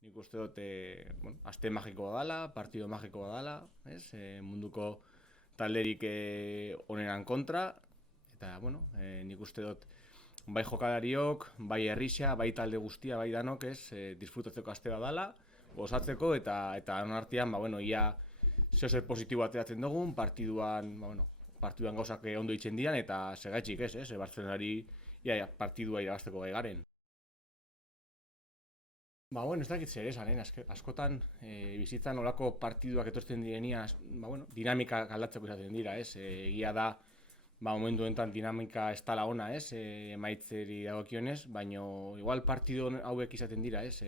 Nik uste dut, aste magikoa dala, partido magikoa dala, ez? Munduko talderik onenan kontra, eta, nik uste dut, bai jokalariok, bai herrisa, bai talde guztia, bai danok, ez? Disfrutatzeko aste bat dala, gozatzeko, eta artean, ia zer positibo ateratzen dugun, partiduan gauzak ondo itzen dian, eta segaitxik ez? Bartzelonari partidua irabazteko gai garen. Ez dakit zer esan, askotan bizitzan olako partiduak etortzen direnia, dinamika aldatzeko izaten dira, ez? Egia da, momentu honetan dinamika ez tala ona, ez? Emaitzeri dagokionez, baino igual partidu hauek izaten dira, ez?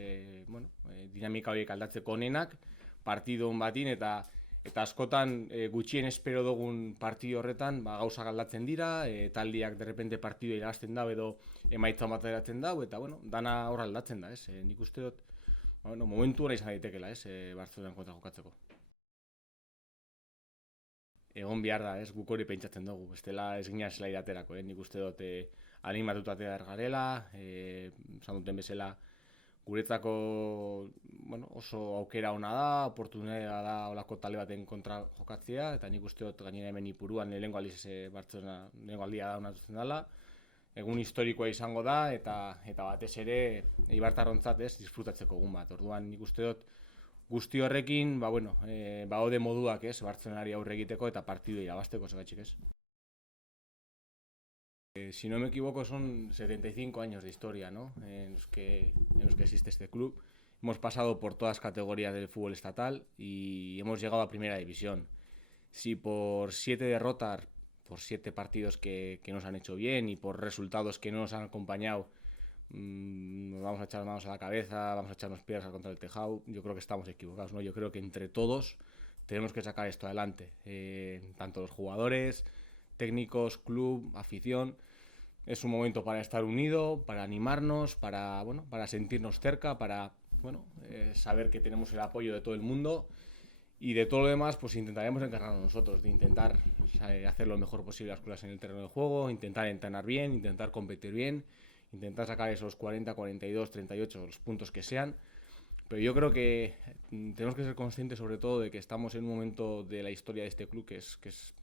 Dinamika horiek aldatzeko onenak, partidu hon batin, eta askotan gutxien espero dugun partidu horretan gauzak aldatzen dira, taldiak derrepente partidu irabazten dau edo emaitza bat eratzen dau, eta dana hor aldatzen da, ez? Nik uste dut, momentu hona izan daitekela, ez? Bartzelonan kontra jokatzeko. Egon behar da, ez? Guk hori pentsatzen dugu, bestela ez gina zela iraterako, nik uste dut animatuta atera garela, esan duten bezala, guretzako oso aukera ona da, oportunitatea da olako talde baten kontra jokatzea, eta nik uste dut gainera hemen Ipuruan lehengo aldiz Bartzelona lehengo aldia da onartzen dela. Egun historikoa izango da, eta batez ere Eibartarrontzat ez disfrutatzeko egun bat. Orduan nik uste dut guzti horrekin, ode moduak ez, Bartzelonari aurre egiteko eta partidu irabazteko segaitxik ez. Si no me equivoco, son 75 años de historia, ¿no? En los que existe este club. Hemos pasado por todas las categorías del fútbol estatal y hemos llegado a primera división. Si por 7 derrotas, por 7 partidos que nos han hecho bien y por resultados que no nos han acompañado, nos vamos a echar manos a la cabeza, vamos a echarnos piedras contra el tejado, yo creo que estamos equivocados, ¿no? Yo creo que entre todos tenemos que sacar esto adelante. Tanto los jugadores, técnicos, club, afición. Es un momento para estar unido, para animarnos, para sentirnos cerca, para saber que tenemos el apoyo de todo el mundo, y de todo lo demás pues intentaremos encargarnos nosotros, de intentar hacer lo mejor posible las cosas en el terreno de juego, intentar entrenar bien, intentar competir bien, intentar sacar esos 40, 42, 38, los puntos que sean. Pero yo creo que tenemos que ser conscientes sobre todo de que estamos en un momento de la historia de este club que es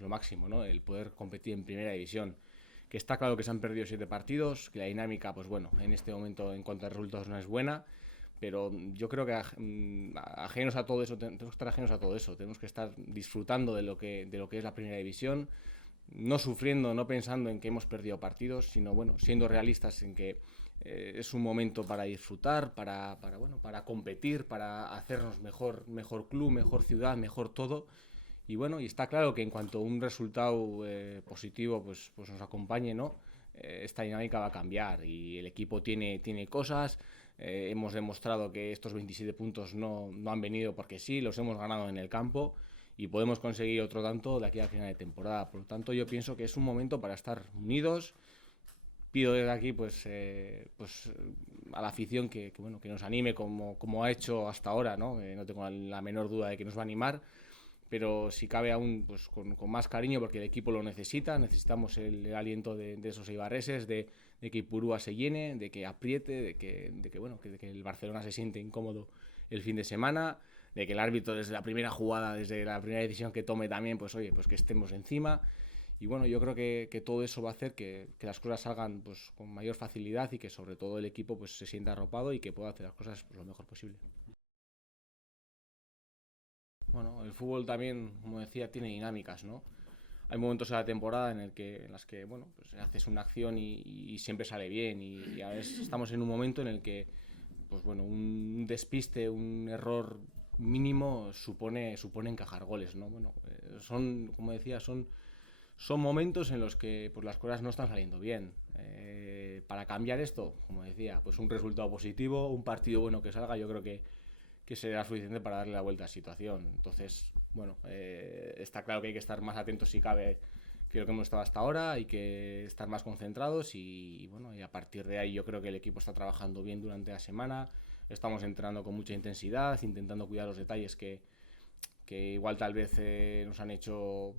lo máximo, ¿no? El poder competir en primera división. Que está claro que se han perdido 7 partidos, que la dinámica, en este momento en cuanto a resultados no es buena, pero yo creo que ajenos a todo eso, tenemos que estar ajenos a todo eso, tenemos que estar disfrutando de lo que es la primera división, no sufriendo, no pensando en que hemos perdido partidos, sino siendo realistas en que es un momento para disfrutar, para competir, para hacernos mejor club, mejor ciudad, mejor todo. Y está claro que en cuanto un resultado positivo pues nos acompañe, ¿no? Esta dinámica va a cambiar y el equipo tiene cosas. Hemos demostrado que estos 27 puntos no han venido porque sí, los hemos ganado en el campo y podemos conseguir otro tanto de aquí al final de temporada. Por lo tanto, yo pienso que es un momento para estar unidos. Pido desde aquí a la afición que nos anime como ha hecho hasta ahora, ¿no? No tengo la menor duda de que nos va a animar, pero si cabe aún con más cariño, porque el equipo lo necesita. Necesitamos el aliento de esos eibarreses, de que Ipurúa se llene, de que apriete, de que el Barcelona se siente incómodo el fin de semana, de que el árbitro desde la primera jugada, desde la primera decisión que tome también, que estemos encima. Y yo creo que todo eso va a hacer que las cosas salgan con mayor facilidad y que sobre todo el equipo se sienta arropado y que pueda hacer las cosas lo mejor posible. El fútbol también, como decía, tiene dinámicas, ¿no? Hay momentos en la temporada en las que haces una acción y siempre sale bien, y a veces estamos en un momento en el que un despiste, un error mínimo supone encajar goles, ¿no? Son, como decía, son momentos en los que las cosas no están saliendo bien. Para cambiar esto, como decía, un resultado positivo, un partido bueno que salga, yo creo que será suficiente para darle la vuelta a la situación. Entonces, está claro que hay que estar más atentos si cabe que lo que hemos estado hasta ahora, hay que estar más concentrados y a partir de ahí yo creo que el equipo está trabajando bien durante la semana, estamos entrenando con mucha intensidad, intentando cuidar los detalles que igual tal vez nos han hecho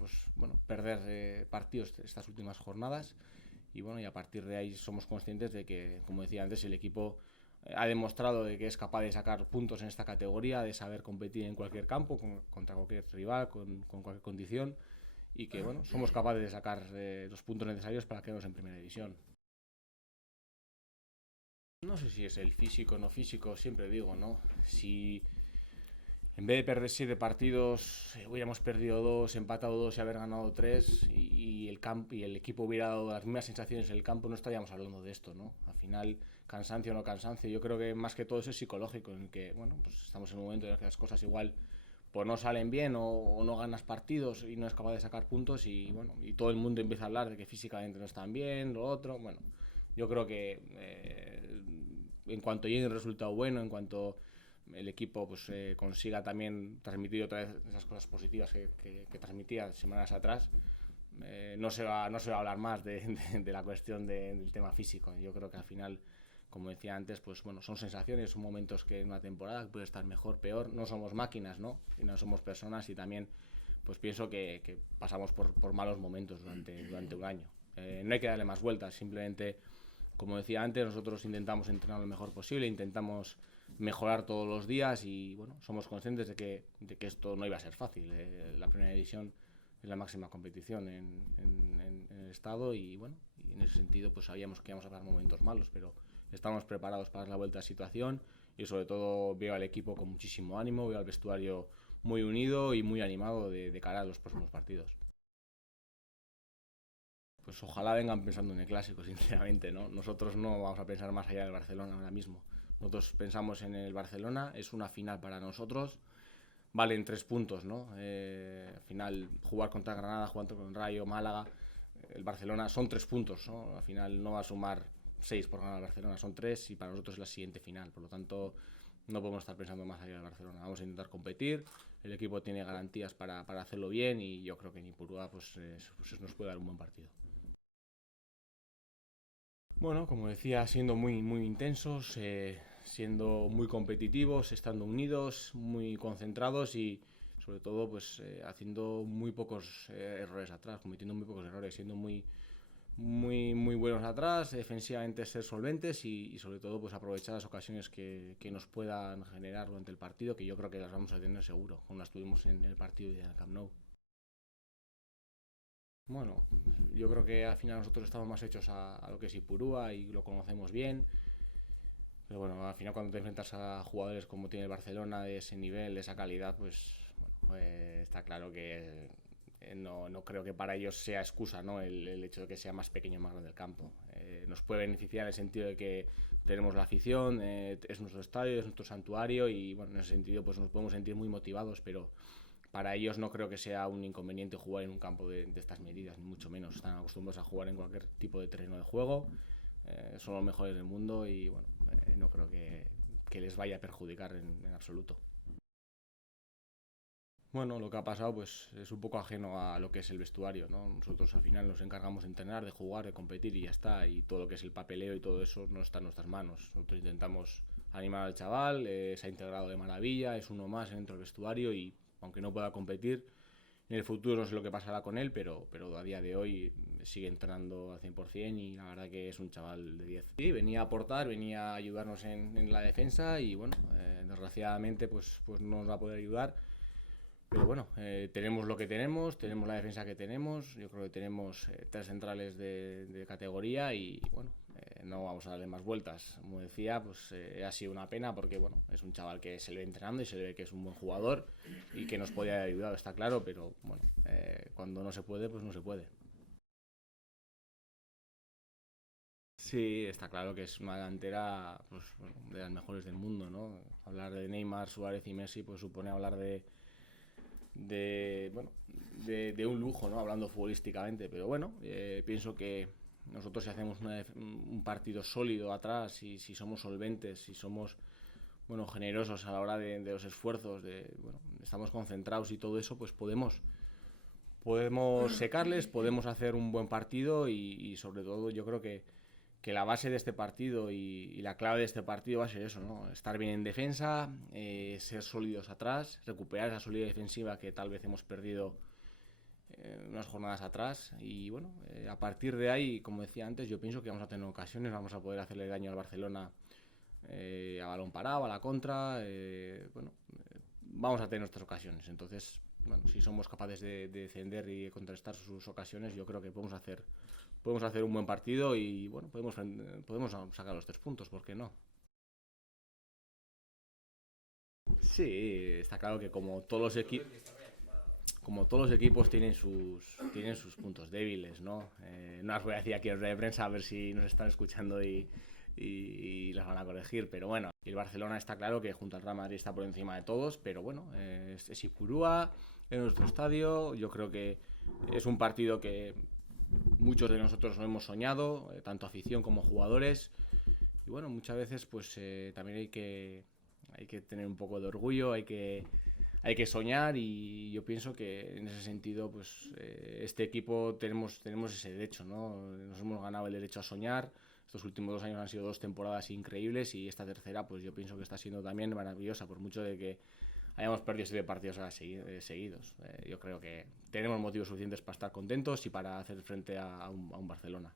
perder partidos estas últimas jornadas, y a partir de ahí somos conscientes de que, como decía antes, el equipo ha demostrado de que es capaz de sacar puntos en esta categoría, de saber competir en cualquier campo, contra cualquier rival, con cualquier condición, y que bueno, somos capaces de sacar los puntos necesarios para quedarnos en primera división. No sé si es el físico o no físico, siempre digo, ¿no? Si en vez de perder 7 partidos, hubiéramos perdido 2, empatado 2 y haber ganado 3 y el equipo hubiera dado las mismas sensaciones en el campo, no estaríamos hablando de esto, ¿no? Al final, cansancio o no cansancio, yo creo que más que todo eso es psicológico, en el que, bueno, pues estamos en un momento en el que las cosas igual pues no salen bien o no ganas partidos y no es capaz de sacar puntos y bueno, y todo el mundo empieza a hablar de que físicamente no están bien, lo otro, bueno, yo creo que en cuanto llegue un resultado bueno, en cuanto el equipo pues consiga también transmitir otra vez esas cosas positivas que transmitía semanas atrás, no se va a hablar más de la cuestión del tema físico. Yo creo que al final, como decía antes, pues bueno, son sensaciones, son momentos que en una temporada puede estar mejor, peor, no somos máquinas, ¿no? Y no somos personas y también pues pienso que pasamos por malos momentos durante un año. No hay que darle más vueltas, simplemente, como decía antes, nosotros intentamos entrenar lo mejor posible, intentamos mejorar todos los días y bueno, somos conscientes de que esto no iba a ser fácil. La primera división es la máxima competición en el estado y bueno, y en ese sentido pues sabíamos que íbamos a dar momentos malos, pero estamos preparados para dar la vuelta a la situación y sobre todo veo al equipo con muchísimo ánimo, veo al vestuario muy unido y muy animado de cara a los próximos partidos. Pues ojalá vengan pensando en el clásico, sinceramente, ¿no? Nosotros no vamos a pensar más allá del Barcelona ahora mismo. Nosotros pensamos en el Barcelona, es una final para nosotros, valen 3 puntos, ¿no? Al final, jugar contra Granada, jugar contra Rayo, Málaga, el Barcelona, son 3 puntos, ¿no? Al final no va a sumar 6 por ganar al Barcelona, son 3 y para nosotros es la siguiente final. Por lo tanto, no podemos estar pensando más allá del Barcelona. Vamos a intentar competir, el equipo tiene garantías para hacerlo bien y yo creo que en Ipurúa pues nos puede dar un buen partido. Bueno, como decía, siendo muy intensos, siendo muy competitivos, estando unidos, muy concentrados y sobre todo pues haciendo muy pocos errores atrás, cometiendo muy pocos errores, siendo muy buenos atrás, defensivamente ser solventes y sobre todo pues aprovechar las ocasiones que nos puedan generar durante el partido, que yo creo que las vamos a tener seguro, como las tuvimos en el partido de Camp Nou. Bueno, yo creo que al final nosotros estamos más hechos a lo que es Ipurúa y lo conocemos bien. Pero bueno, al final cuando te enfrentas a jugadores como tiene el Barcelona, de ese nivel, de esa calidad, pues bueno, está claro que no creo que para ellos sea excusa, ¿no? El hecho de que sea más pequeño o más grande el campo. Nos puede beneficiar en el sentido de que tenemos la afición, es nuestro estadio, es nuestro santuario y bueno, en ese sentido pues nos podemos sentir muy motivados, pero para ellos no creo que sea un inconveniente jugar en un campo de estas medidas, ni mucho menos. Están acostumbrados a jugar en cualquier tipo de terreno de juego, son los mejores del mundo y bueno, no creo que les vaya a perjudicar en absoluto. Bueno, lo que ha pasado pues es un poco ajeno a lo que es el vestuario, ¿no? Nosotros al final nos encargamos de entrenar, de jugar, de competir y ya está. Y todo lo que es el papeleo y todo eso no está en nuestras manos. Nosotros intentamos animar al chaval, se ha integrado de maravilla, es uno más dentro del vestuario y aunque no pueda competir, en el futuro no sé lo que pasará con él, pero a día de hoy sigue entrenando al 100% y la verdad que es un chaval de 10. Sí, venía a aportar, venía a ayudarnos en la defensa y bueno, desgraciadamente pues no nos va a poder ayudar. Pero bueno, tenemos lo que tenemos la defensa que tenemos, yo creo que tenemos 3 centrales de categoría y bueno, no vamos a darle más vueltas. Como decía, pues ha sido una pena porque bueno, es un chaval que se le ve entrenando y se le ve que es un buen jugador y que nos podía haber ayudado, está claro, pero bueno, cuando no se puede, pues no se puede. Sí, está claro que es una delantera pues, bueno, de las mejores del mundo, ¿no? Hablar de Neymar, Suárez y Messi pues supone hablar bueno, de un lujo, ¿no? Hablando futbolísticamente, pero bueno, pienso que nosotros si hacemos un partido sólido atrás y si somos solventes, si somos bueno, generosos a la hora de los esfuerzos, bueno, estamos concentrados y todo eso, pues podemos secarles, podemos hacer un buen partido y sobre todo yo creo que la base de este partido y la clave de este partido va a ser eso, ¿no? Estar bien en defensa, ser sólidos atrás, recuperar esa solidez defensiva que tal vez hemos perdido unas jornadas atrás y bueno, a partir de ahí, como decía antes, yo pienso que vamos a tener ocasiones, vamos a poder hacerle daño al Barcelona a balón parado, a la contra, vamos a tener nuestras ocasiones. Entonces, bueno, si somos capaces de defender y de contrastar sus ocasiones, yo creo que podemos hacer un buen partido y bueno, podemos sacar los 3 puntos, ¿por qué no? Sí, está claro que como todos los equipos tienen sus puntos débiles, ¿no? No os voy a decir aquí en rueda de prensa a ver si nos están escuchando y las van a corregir, pero bueno, el Barcelona está claro que junto al Real Madrid está por encima de todos, pero bueno, es Ipurúa, es nuestro estadio, yo creo que es un partido que muchos de nosotros lo hemos soñado, tanto afición como jugadores, y bueno, muchas veces pues también hay que tener un poco de orgullo, hay que soñar y yo pienso que en ese sentido pues este equipo tenemos ese derecho, ¿no? Nos hemos ganado el derecho a soñar. Estos últimos 2 años han sido 2 temporadas increíbles y esta tercera pues yo pienso que está siendo también maravillosa, por mucho de que hayamos perdido 7 partidos seguidos. Yo creo que tenemos motivos suficientes para estar contentos y para hacer frente a un Barcelona.